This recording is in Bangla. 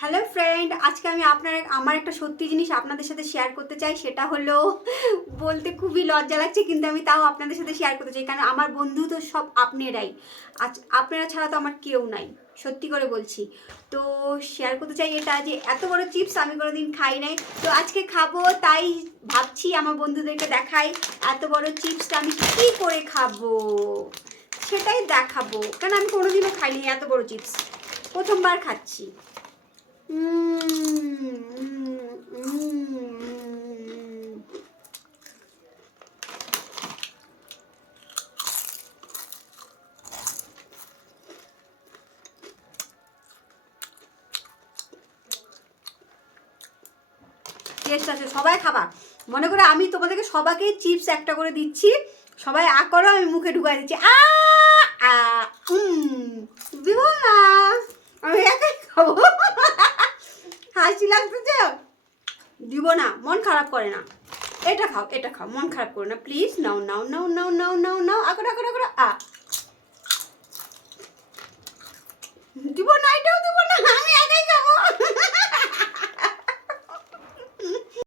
হ্যালো ফ্রেন্ড, আজকে আমি আমার একটা সত্যি জিনিস আপনাদের সাথে শেয়ার করতে চাই। সেটা হলো, বলতে খুবই লজ্জা লাগছে কিন্তু আমি তাও আপনাদের সাথে শেয়ার করতে চাই, কারণ আমার বন্ধু তো সব আপনারাই। আজ আপনারা ছাড়া তো আমার কেউ নাই, সত্যি করে বলছি। তো শেয়ার করতে চাই এটা, যে এত বড় চিপস আমি কোনোদিন খাই নাই, তো আজকে খাবো। তাই ভাবছি আমার বন্ধুদেরকে দেখাই এত বড় চিপসটা আমি কী করে খাবো, সেটাই দেখাবো। কারণ আমি কোনোদিনও খাইনি এত বড় চিপস, প্রথমবার খাচ্ছি। টেস্ট আছে, সবাই খাবা। মনে করে আমি তোমাদেরকে সবাইকে চিপস একটা করে দিচ্ছি, সবাই আ করো, আমি মুখে ঢুকাই দিচ্ছি। আ আ দিব না, আমি একাই খাবো। হাসি লাগতেছে, দিব না, মন খারাপ করে না। এটা খাও, এটা খাও, মন খারাপ করো না প্লিজ। নাও নাও নাও নাও নাও নাও নাও,